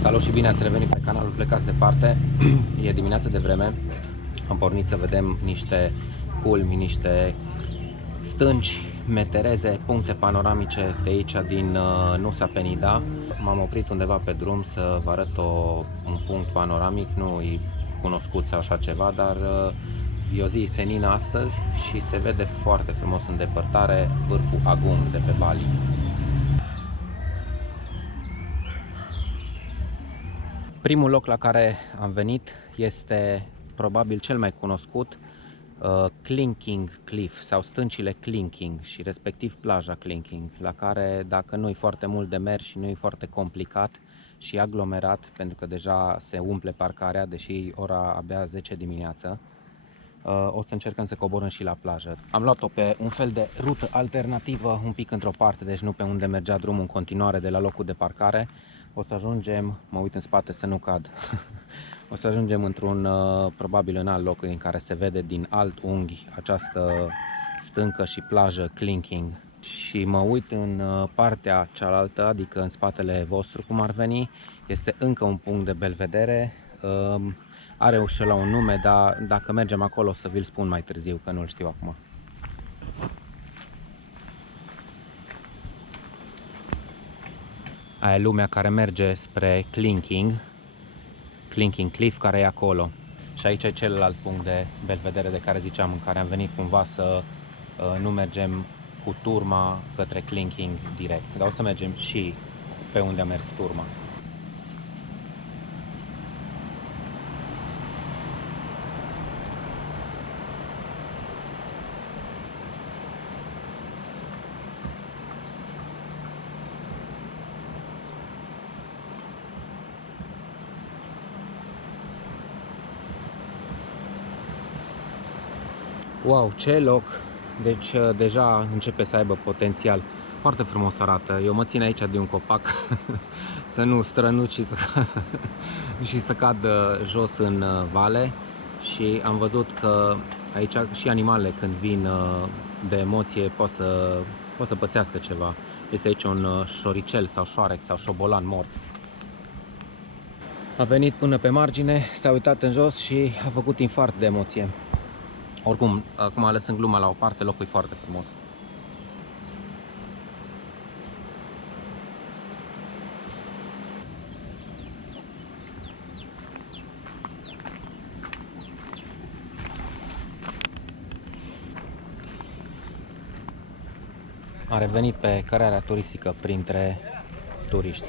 Salut și bine ați revenit pe canalul Plecați Departe. E dimineață de vreme. Am pornit să vedem niște culmi, niște stânci, metereze, puncte panoramice de aici din Nusa Penida. M-am oprit undeva pe drum să vă arăt un punct panoramic. Nu e cunoscut sau așa ceva, dar e o zi senină astăzi și se vede foarte frumos în depărtare vârful Agung de pe Bali. Primul loc la care am venit este probabil cel mai cunoscut, Clinking Cliff sau stâncile Clinking și respectiv plaja Clinking, la care dacă nu e foarte mult de mers și nu e foarte complicat și aglomerat, pentru că deja se umple parcarea, deși ora abia 10 dimineață, o să încercăm să coborâm și la plajă. Am luat-o pe un fel de rută alternativă, un pic într-o parte, deci nu pe unde mergea drumul în continuare de la locul de parcare. O să ajungem, mă uit în spate să nu cad, o să ajungem într-un, probabil în alt loc în care se vede din alt unghi această stâncă și plajă Clinking. Și mă uit în partea cealaltă, adică în spatele vostru cum ar veni, este încă un punct de belvedere. Are și la un nume, dar dacă mergem acolo o să vi-l spun mai târziu, că nu-l știu acum. Aia e lumea care merge spre Clinking Cliff, care e acolo. Și aici e celălalt punct de belvedere de care ziceam, în care am venit cumva să nu mergem cu turma către Clinking direct, dar o să mergem și pe unde a mers turma. Wow, ce loc! Deci deja începe să aibă potențial. Foarte frumos arată. Eu mă țin aici de un copac să nu strănut și să cad jos în vale. Și am văzut că aici și animalele, când vin de emoție, pot să pățească ceva. Este aici un șoricel sau șoarec sau șobolan mort. A venit până pe margine, s-a uitat în jos și a făcut infart de emoție. Oricum, acum lăsând gluma la o parte, locul e foarte frumos. Am revenit pe cărarea turistică printre turiști.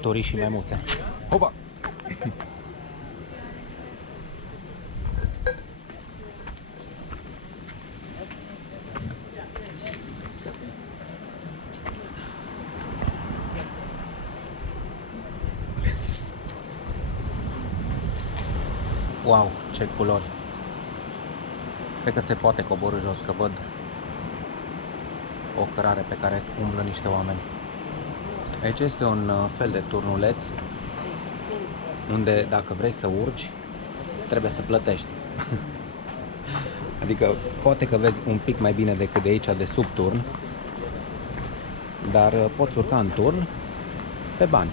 Turiștii mai multe. Opa! Wow, ce culori! Cred că se poate coborî jos, că văd o cărare pe care umblă niște oameni. Aici este un fel de turnuleț unde dacă vrei să urci, trebuie să plătești. Adică poate că vezi un pic mai bine decât de aici de sub turn, dar poți urca în turn pe bani.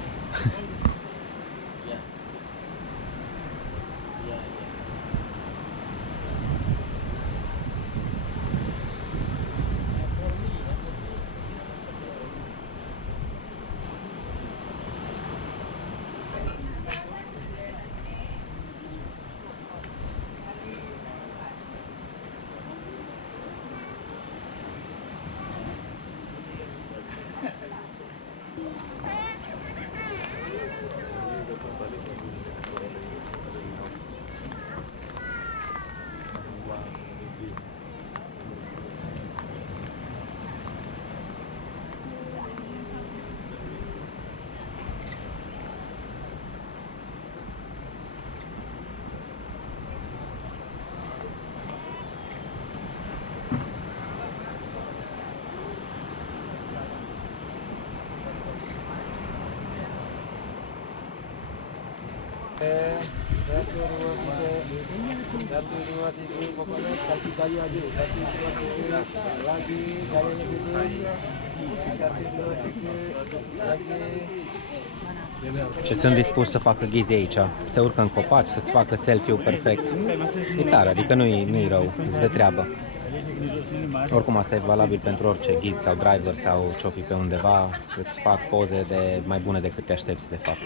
Ce sunt dispuși să facă ghizi aici, se urcă în copaci să-ți facă selfie-ul perfect. E tare, adică nu-i rău, îți dă treabă. Oricum asta e valabil pentru orice ghid sau driver sau ce-o fi pe undeva, îți fac poze de mai bune decât te aștepți de fapt.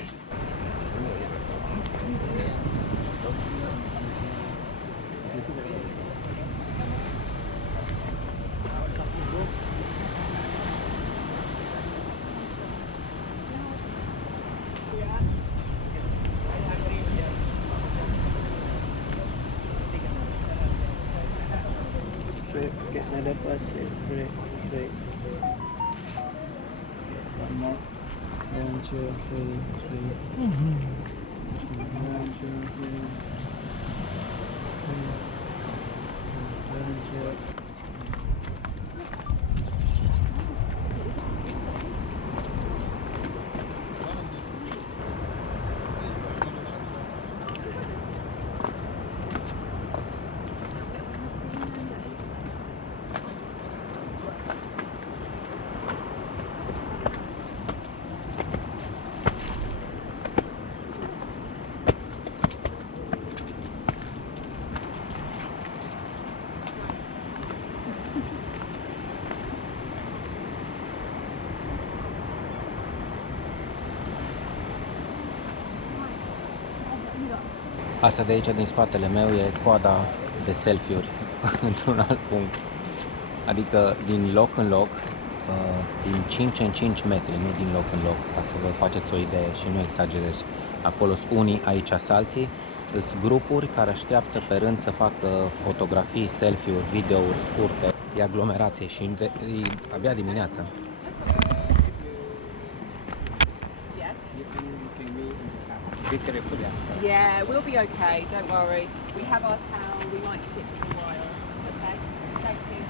Okay, another first set. Great, great. One more. 1, 2, 3, 1, 2, 3. Asta de aici, din spatele meu, e coada de selfie-uri într-un alt punct. Adică din loc în loc, din 5 în 5 metri, nu din loc în loc, ca să vă faceți o idee și nu exagerez. Acolo sunt unii, aici sunt alții, sunt grupuri care așteaptă pe rând să facă fotografii, selfie-uri, videouri scurte. E aglomerație și e abia dimineața. Yeah, we'll be okay, don't worry. We have our towel, we might sit for a while. Okay? Thank you.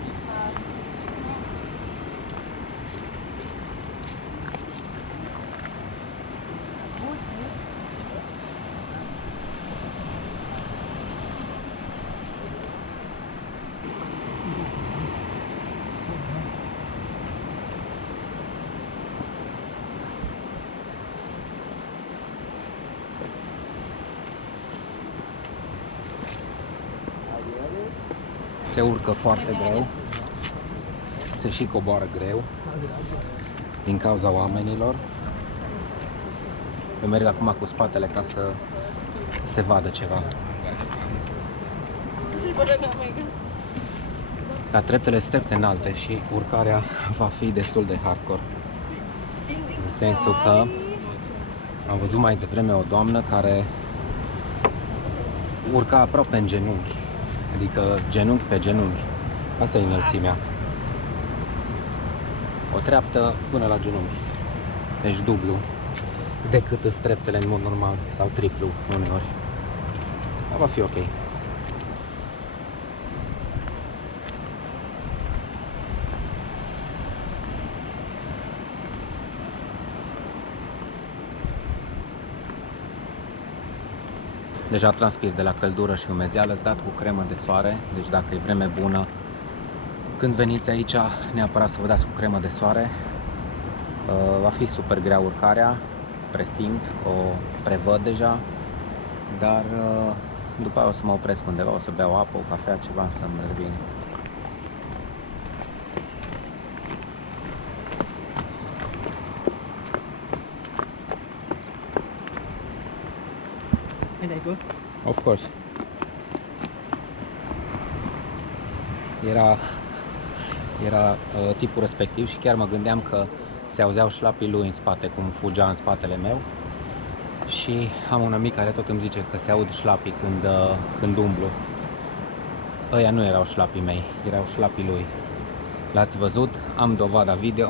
Se urcă foarte greu, se și coboară greu din cauza oamenilor. Eu merg acum cu spatele ca să se vadă ceva. Dar treptele sunt trepte înalte și urcarea va fi destul de hardcore. În sensul că am văzut mai devreme o doamnă care urca aproape în genunchi. Adică genunchi pe genunchi. Asta e înălțimea. O treaptă până la genunchi. Deci dublu decât îs treptele în mod normal. Sau triplu uneori. Dar va fi ok. Deja transpir de la căldură și umezeală, îți dat cu cremă de soare, deci dacă e vreme bună, când veniți aici, neapărat să vă dați cu cremă de soare. Va fi super grea urcarea, presimt, o prevăd deja, dar după aia o să mă opresc undeva, o să beau apă, o cafea, ceva, să-mi revin. Of course. Era tipul respectiv și chiar mă gândeam că se auzeau șlapii lui în spate, cum fugea în spatele meu. Și am un amic care tot îmi zice că se aud șlapii când umblu. Ăia nu erau șlapii mei, erau șlapii lui. L-ați văzut? Am dovada video.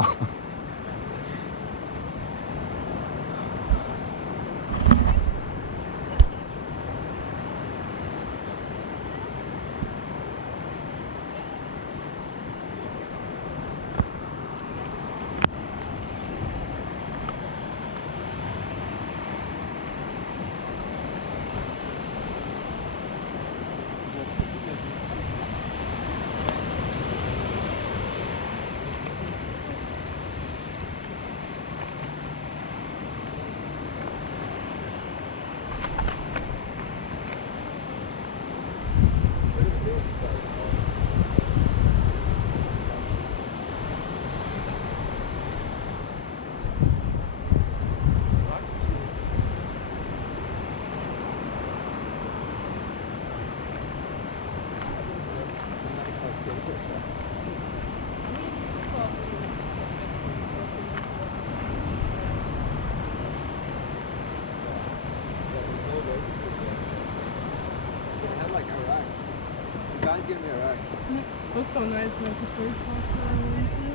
nice. It was so nice, like the first hotel I went to,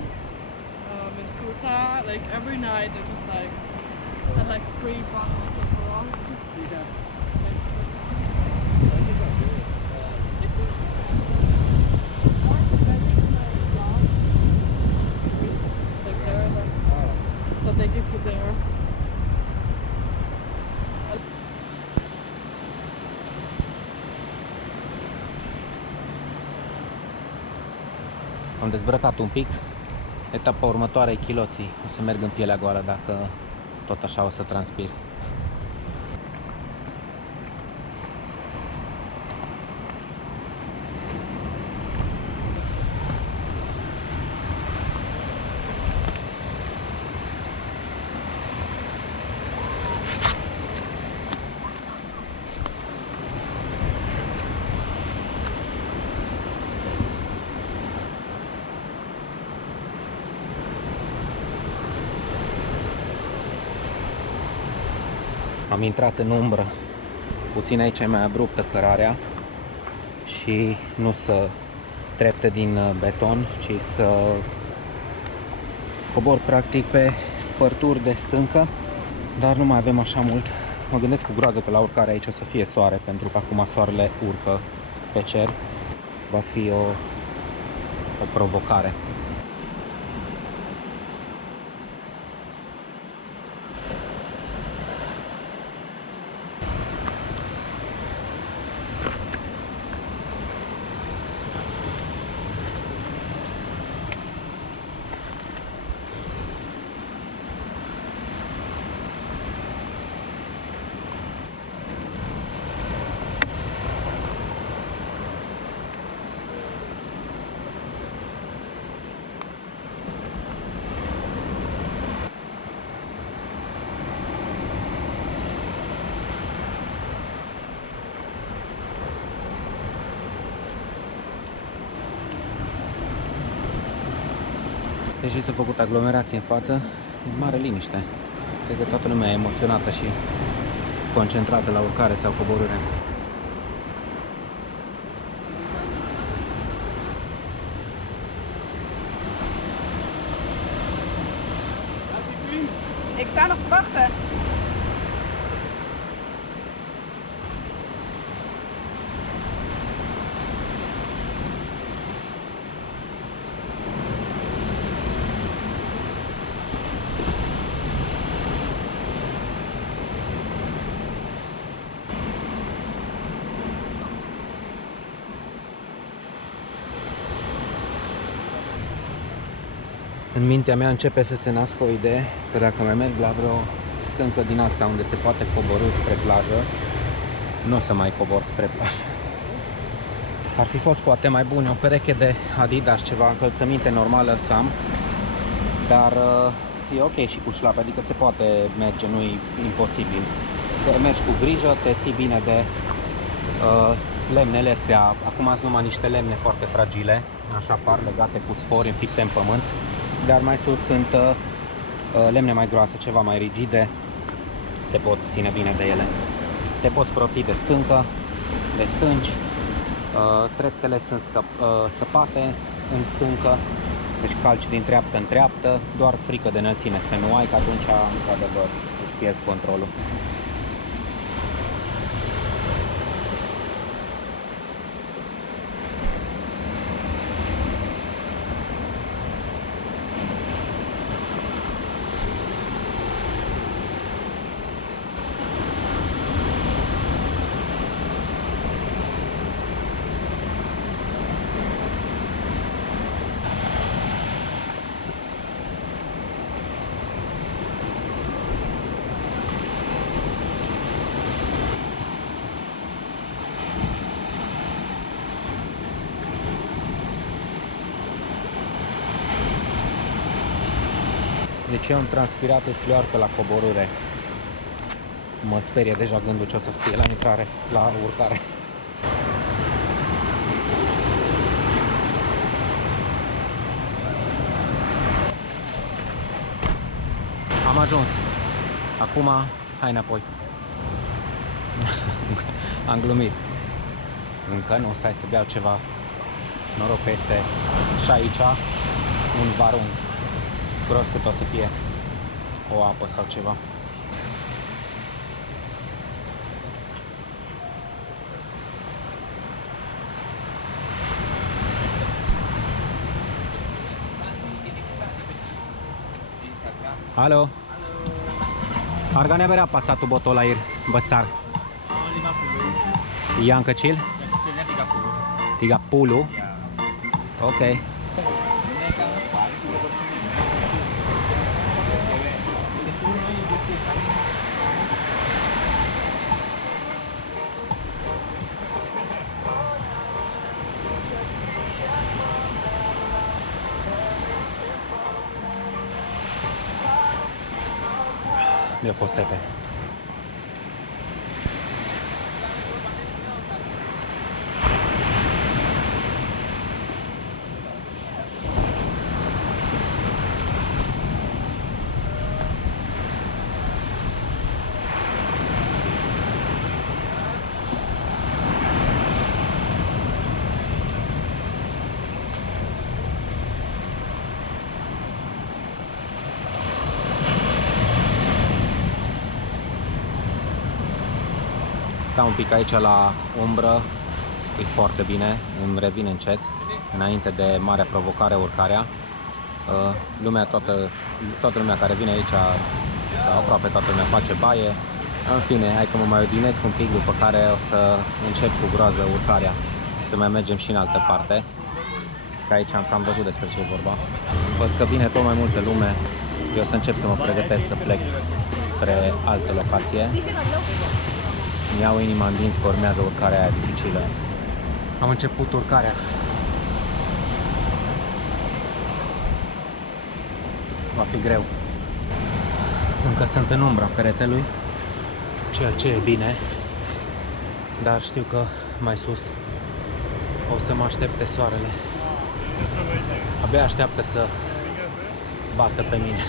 in Kuta, like every night they just like had like 3 bottles of vodka. Yeah. It's so like there, like Oh. that's what they give you there. Am dezbrăcat un pic. Etapa următoare, chiloții. O să merg în pielea goală dacă tot așa o să transpir. Am intrat în umbră. Puțin aici e mai abruptă cărarea și nu să trepte din beton, ci să cobor practic pe spărturi de stâncă, dar nu mai avem așa mult. Mă gândesc cu groază că la urcare aici o să fie soare, pentru că acum soarele urcă pe cer. Va fi o provocare. Deși s-a făcut aglomerație în față, e mare liniște. Cred că toată lumea e emoționată și concentrată la urcare sau coborâre. Ik sta nog te wachten. În mintea mea începe să se nască o idee că dacă mai merg la vreo stâncă din asta unde se poate coborî spre plajă, nu o să mai cobor spre plajă. Ar fi fost poate mai bune o pereche de Adidas, ceva încălțăminte normală să am, dar e ok și cu șlapi, adică se poate merge, nu e imposibil. Te mergi cu grijă, te ții bine de lemnele astea. Acum sunt numai niște lemne foarte fragile, așa par, legate cu sfori înfipte în pământ, dar mai sus sunt lemne mai groase, ceva mai rigide, te poți ține bine de ele. Te poți proti de stâncă, de stânci, treptele sunt săpate în stâncă, deci calci din treaptă în treaptă, doar frică de înălțime să nu ai, că atunci, într-adevăr, îți pierzi controlul. Deci eu am transpirat slioarcă la coborâre. Mă sperie deja gândul ce o să fie la intrare, la urcare. Am ajuns. Acum, hai înapoi. Am glumit. Încă nu, stai să beau ceva Noroc că este și aici un varung. Gros cât o să fie o apă sau ceva. Halo. Harganya berapa satu botol air besar? 50. Yang kecil? Kecilnya 30. 30. Ya. Oke. Mi-a fost sete. Stau un pic aici la umbră, e foarte bine, îmi revine încet, înainte de marea provocare, urcarea. Toată lumea care vine aici, sau aproape toată lumea, face baie. În fine, hai că mă mai odinesc un pic, după care o să încep cu groază urcarea, să mai mergem și în altă parte, că aici am cam văzut despre ce e vorba. Văd că vine tot mai multă lume, eu o să încep să mă pregătesc să plec spre altă locație. Îmi iau inima în dinți că urmează urcarea aia dificilă. Am început urcarea. Va fi greu. Încă sunt în umbra peretelui, ceea ce e bine, dar știu că mai sus o să mă aștepte soarele. Abia așteaptă să bată pe mine.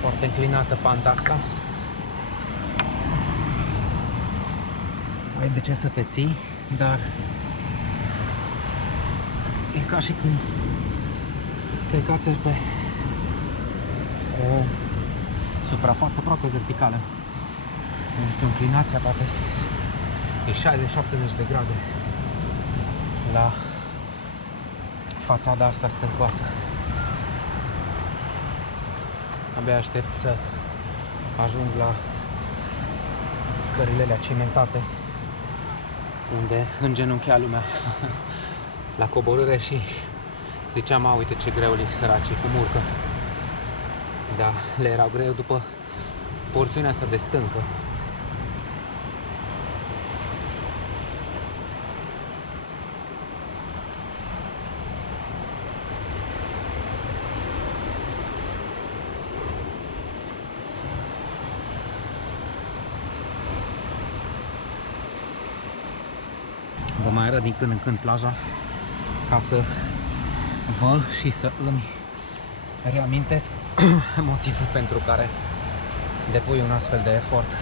Foarte înclinată panta asta. Ai de ce să te ții, dar e ca și cum te cațeri pe o suprafață aproape verticală. Nu știu, înclinația poate e 60-70 de grade la fațada asta stâncoasă. Abia aștept să ajung la scările alea cimentate, unde îngenunchea lumea la coborâre și ziceam, uite ce greu li săracii cum urcă. Da, le era greu după porțiunea asta de stâncă. Vă mai arăt din când în când plaja ca să vă și să îmi reamintesc motivul pentru care depui un astfel de efort.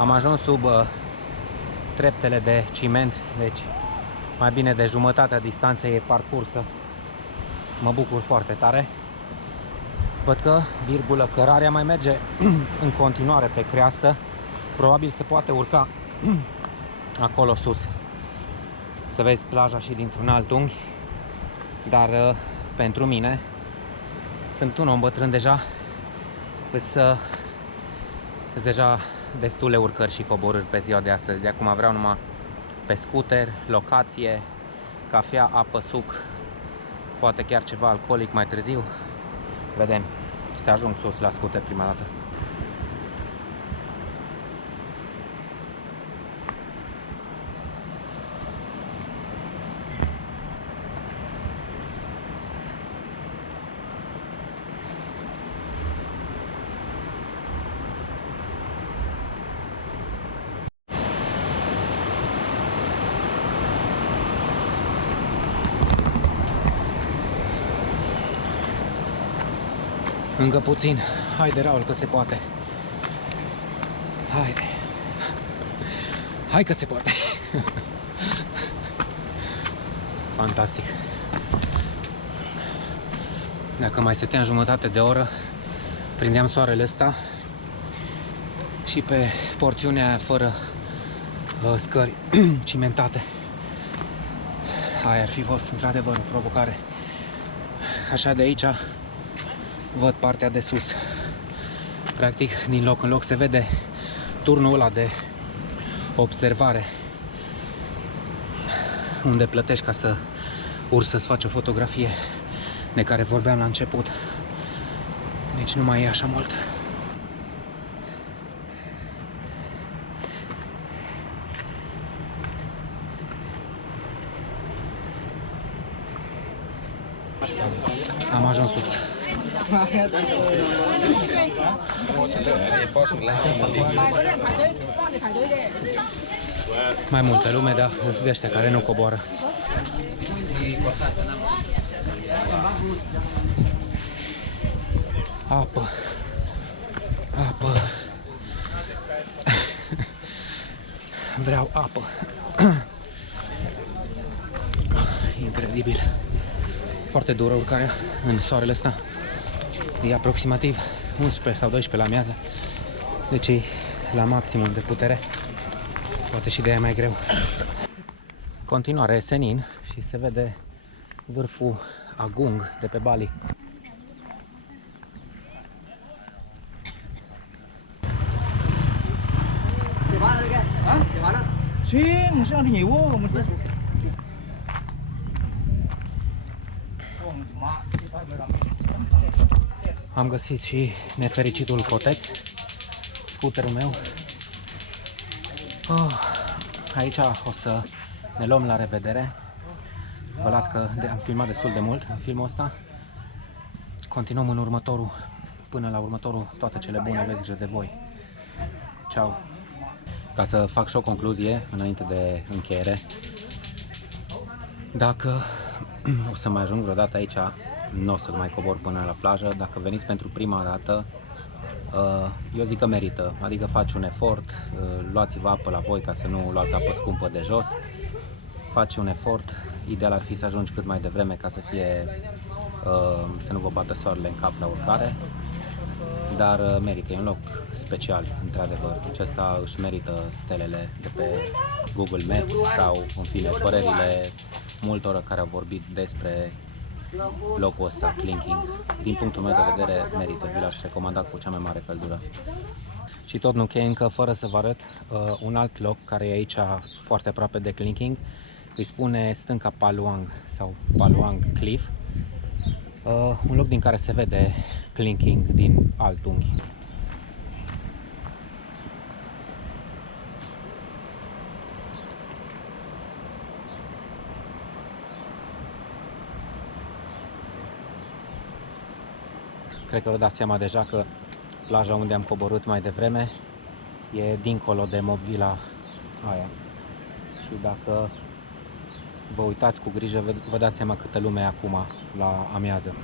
Am ajuns sub treptele de ciment, deci mai bine de jumătatea distanței e parcursă. Mă bucur foarte tare. Văd că, virgulă, cărarea mai merge în continuare pe creastă. Probabil se poate urca acolo sus, să vezi plaja și dintr-un alt unghi. Dar pentru mine, sunt un om bătrân deja, sunt deja destule urcări și coborâri pe ziua de astăzi. De acum vreau numai pe scooter, locație, cafea, apă, suc poate chiar ceva alcoolic mai târziu. Vedem, să ajung sus la scooter prima dată. Încă puțin. Haide, Raul, că se poate. Haide. Hai că se poate. Fantastic. Dacă mai stăteam jumătate de oră, prindeam soarele ăsta și pe porțiunea aia fără scări cimentate. Aia ar fi fost într-adevăr o provocare. Așa de aici văd partea de sus. Practic, din loc în loc se vede turnul ăla de observare unde plătești ca să urci să-ți faci o fotografie, de care vorbeam la început. Deci nu mai e așa mult. Am ajuns sus. Mai multă lume, dar sunt de ăștia care nu coboară. Apă. Apă. Vreau apă. Incredibil. Foarte dură urcarea în soarele ăsta. E aproximativ 11 sau 12 la amiază. Deci e la maximum de putere. Poate și de aia mai greu. Continuare e senin și se vede vârful Agung de pe Bali. Am găsit și nefericitul coteț, scooterul meu. Aici o să ne luăm la revedere. Vă las că am filmat destul de mult în filmul ăsta. Continuăm în următorul. Până la următorul, toate cele bune, aveți grijă de voi. Ciao! Ca să fac și o concluzie înainte de încheiere, dacă o să mai ajung vreodată aici, nu o să mai cobor până la plajă. Dacă veniți pentru prima dată, eu zic că merită, adică faci un efort, luați-vă apă la voi ca să nu luați apă scumpă de jos, faci un efort, ideal ar fi să ajungi cât mai devreme ca să fie, să nu vă bată soarele în cap la urcare, dar merită, e un loc special, într-adevăr. Deci ăsta își merită stelele de pe Google Maps sau, în fine, părerile multor care au vorbit despre locul ăsta, Clinking. Din punctul meu de vedere, merită, vi l-aș recomanda cu cea mai mare căldură. Și tot nu închei încă fără să vă arăt un alt loc care e aici foarte aproape de Clinking. Îi spune stânca Paluang sau Paluang Cliff. Un loc din care se vede Clinking din alt unghi. Cred că vă dați seama deja că plaja unde am coborât mai devreme e dincolo de mobila aia. Și dacă vă uitați cu grijă, vă dați seama câtă lume e acum la amiază.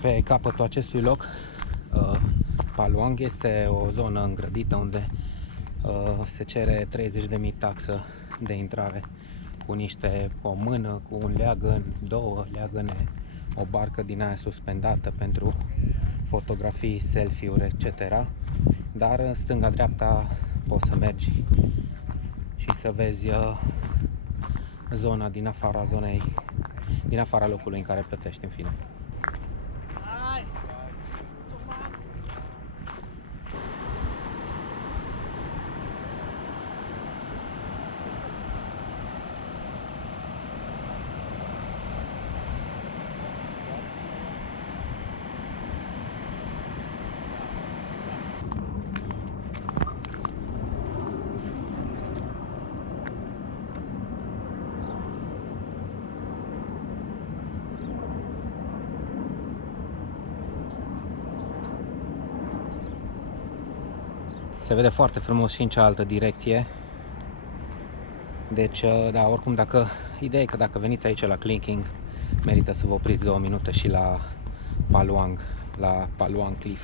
Pe capătul acestui loc, Paluang, este o zonă îngrădită unde se cere 30.000 taxă de intrare, cu o mână, cu un leagăn, 2 leagăne, o barcă din aia suspendată pentru fotografii, selfie-uri, etc. Dar în stânga-dreapta poți să mergi și să vezi zona din afara zonei, din afara locului în care plătești, în fine. Se vede foarte frumos și în cealaltă direcție. Deci, da, oricum, ideea e că dacă veniți aici la Clinking, merită să vă opriți 2 minute și la Paluang Cliff.